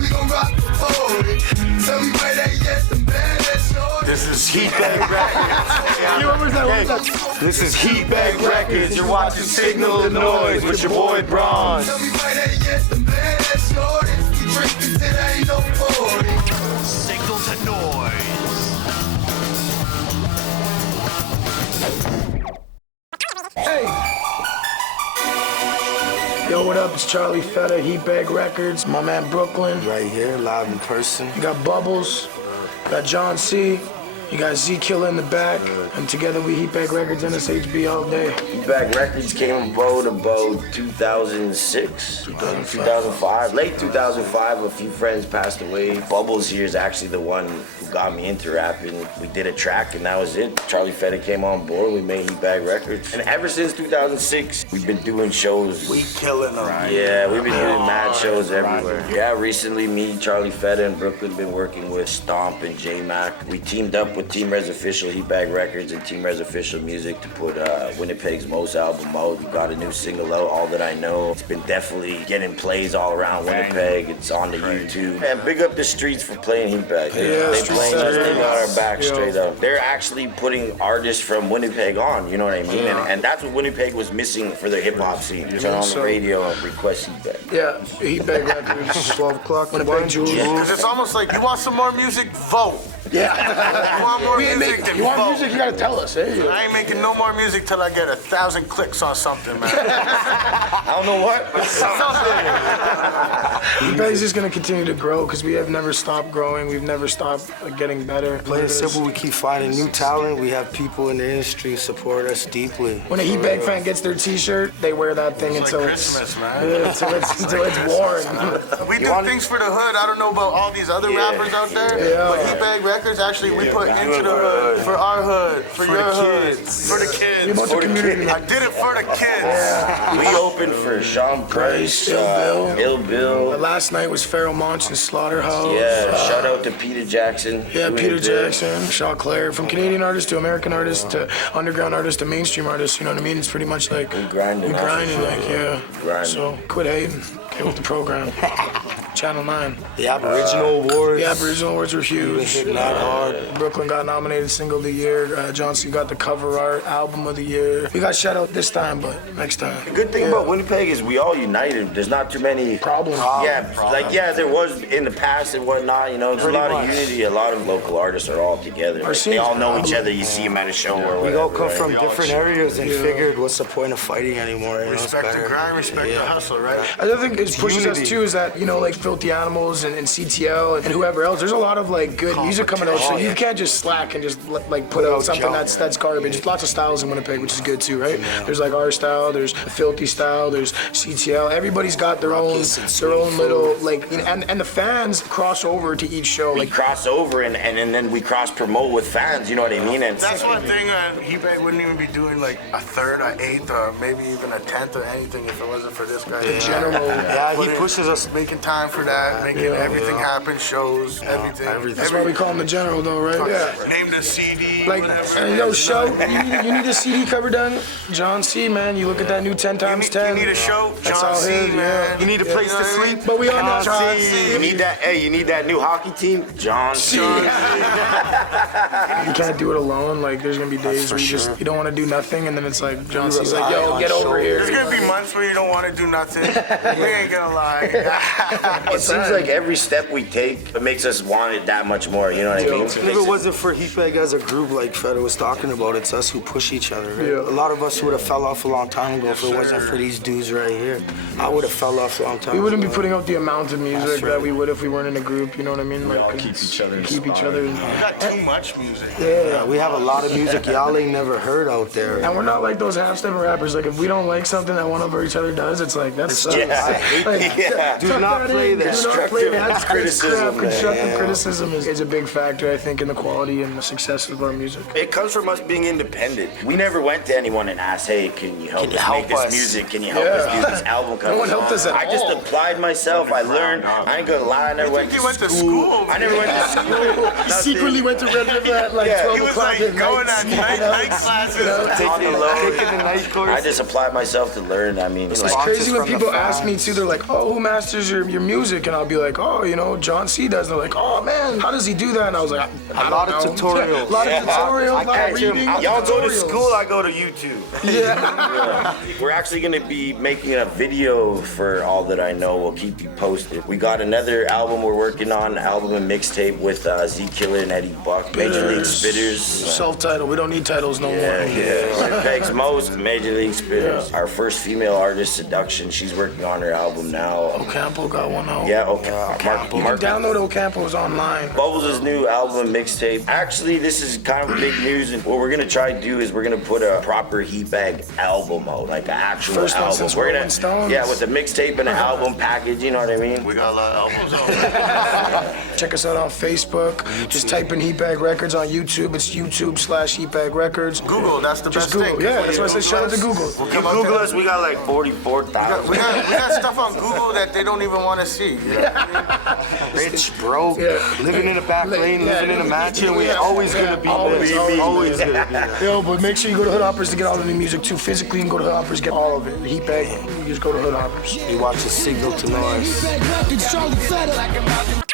we gon' rock the party. Tell me where they at, the man that's short. This is Heatbag Records. This is Heatbag Records. You're watching Signal the Noise with your boy Bronze. Tell me where they at, the man that's short. We drinking till there ain't no 40. Signal to Noise. Hey! Yo, what up? It's Charlie Fettah, Heatbag Records. My man Brooklyn. Right here, live in person. You got Bubblz. You got John C. You got Z-Killa in the back. And together we Heatbag Records, NSHB all day. Heatbag Records came about 2006, 2005, late 2005. A few friends passed away. Bubblz here is actually the one who got me into rapping. We did a track and that was it. Charlie Fettah came on board. We made Heatbag Records. And ever since 2006, we've been doing shows. We killing them. Yeah, we've been doing mad shows everywhere. Yeah, recently me, Charlie Fettah, and Brooklyn been working with Stomp and J-Mac. We teamed up with Team Res Official, Heatbag Records, and Team Res Official Music to put Winnipeg's most album out. We got a new single out, All That I Know. It's been definitely getting plays all around Winnipeg. It's on the YouTube. And big up the streets for playing Heatbag. They playing us, they got our back straight up. They're actually putting artists from Winnipeg on, you know what I mean? And that's what Winnipeg was missing for their hip hop scene. Turn on the radio and request Heatbag. Yeah, Heatbag Records, 12 o'clock, Winnipeg Jewelry. Because it's almost like you want some more music, vote. Yeah. You want more music, then you want vote. music, you gotta tell us, eh? I ain't making no more music till I get 1,000 clicks on something, man. I don't know what, but Heatbag's just gonna continue to grow because we have never stopped growing. We've never stopped getting better. Plain and simple, we keep finding new talent. We have people in the industry support us deeply. When a Heatbag fan gets their t-shirt, they wear that thing It's until like it's Christmas, man. until it's worn. We do things for the hood. I don't know about all these other rappers out there, but Heatbag Records, actually, we put into the hood, for our hood, for your hood, for the kids. We want the community. I did it for the kids. We opened for Sean Price, Ill Bill. Last night was Pharoah Monch and Slaughterhouse. Yeah, shout out to Peter Jackson. Yeah, Peter Jackson, Shaw Claire. From Canadian artist to American artist to underground artist to mainstream artist, you know what I mean? It's pretty much like We grinding, like, yeah. Grinding. So quit hating. Get with the program. Channel 9. The Aboriginal Awards. The Aboriginal Awards were huge. Hitting that hard. Brooklyn got nominated Single of the Year. Johnson got the cover art Album of the Year. We got shout out this time, but next time. The good thing about Winnipeg is we all united. There's not too many Problems. There was in the past and whatnot. You know, there's a lot of unity. A lot of local artists are all together. Like, they all know each other. You see them at a show or We whatever. all come from different areas and figured what's the point of fighting anymore? You know, it's Respect the better. grind, respect the hustle, right? I think it pushes us unity. too is that, you know, like Filthy Animals and CTL and whoever else, there's a lot of like good music coming out, so you can't just slack and just like put out something that's garbage. There's lots of styles in Winnipeg, which is good too, right? There's like our style, there's the Filthy style, there's CTL. Everybody's got their own little like, and the fans cross over to each show. We Like cross over and then we cross promote with fans. You know what I mean? And That's one thing Heatbag wouldn't even be doing like a third, an eighth, or maybe even a tenth or anything if it wasn't for this guy. general. Yeah, he pushes us. Making time for that, making everything happen, shows, everything. That's why we call him the general though, right? Yeah. Name the CD, Like, whatever. yo, show, you need a CD cover done? John C, man, you look at that new 10 times 10. You need a show, That's John all C, his, man. yeah. You need a place to sleep. But we all know John C. you need that. Hey, you need that new hockey team, John C. You can't do it alone. Like, there's gonna be days where you don't want to do nothing, and then it's like John C's like, yo, get over here. There's gonna be months where you don't want to do nothing. We ain't gonna lie. It seems like every step we take, it makes us want it that much more. You know what I mean? If it wasn't for Heatbag as a group, like Fettah was talking about, it's us who push each other. Right? Yeah. A lot of us would have fell off a long time ago if it wasn't for these dudes right here. I would have fell off a long time ago. We wouldn't be putting out the amount of music that we would if we weren't in a group. You know what I mean? Like, keep each other keep each other. We got too much music. Yeah, we have a lot of music y'all ain't never heard out there. And we're not like those half-step rappers. Like, if we don't like something that one of each other does, it's like, that's sucks. Do not play that. Constructive criticism. Constructive criticism is a big factor, I think, in the quality and the success of our music. It comes from us being independent. We never went to anyone and asked, hey, can you help us make this music? Can you help us do this album cover? No one helped us at I just all. applied myself. I learned. I ain't gonna lie. I never went You went to school. I never went to school. He secretly went to Red River at like 12 He was o'clock like at going night. at night classes. On the low. Taking the night course. I just applied myself to learn. I mean, It's like, crazy when from the people ask me fans. too, they're like, oh, who masters your music? music, and I'll be like, oh, you know, John C does. And they're like, oh man, how does he do that? And I was like, I A lot don't of know. tutorials. A lot of tutorials, a lot of reading. Y'all go to tutorials. school, I go to YouTube. Yeah. We're actually gonna be making a video for All That I Know. We'll keep you posted. We got another album we're working on, album and mixtape with Z-Killa and Eddie Buck, Major League Spitters. Self-titled. We don't need titles no more. Yeah. Winnipeg's most Major League Spitters. Our first female artist, Seduction, she's working on her album now. Ocampo got one out. Yeah, okay. You can download Ocampo's online. Bubblz' new album and mixtape. Actually, this is kind of big news, and what we're gonna try to do is we're gonna put a proper Heatbag album out, like an actual First one album. since We're Rolling Stones. yeah, with a mixtape and an album package. You know what I mean? We got a lot of albums out. Check us out on Facebook. Just type in Heatbag Records on YouTube. It's YouTube/Heatbag Records. Google, that's the Just best Google. thing. Yeah, that's why I said shout out to Google. We'll You come out Google there. us, we got like 44,000. We got stuff on Google that they don't even want to see. You know what I mean? Rich, broke, Yeah. living in a back lane, Yeah. living in a mansion. We always gonna be Always, this. always. Always gonna be that. Yo, but make sure you go to Hood Hoppers to get all the new music too. Physically, you can go to Hood Hoppers, get all of it. Heatbag, you just go to Hood Hoppers. You watch a signal to noise. Heatbag Records, Charlie Fettah.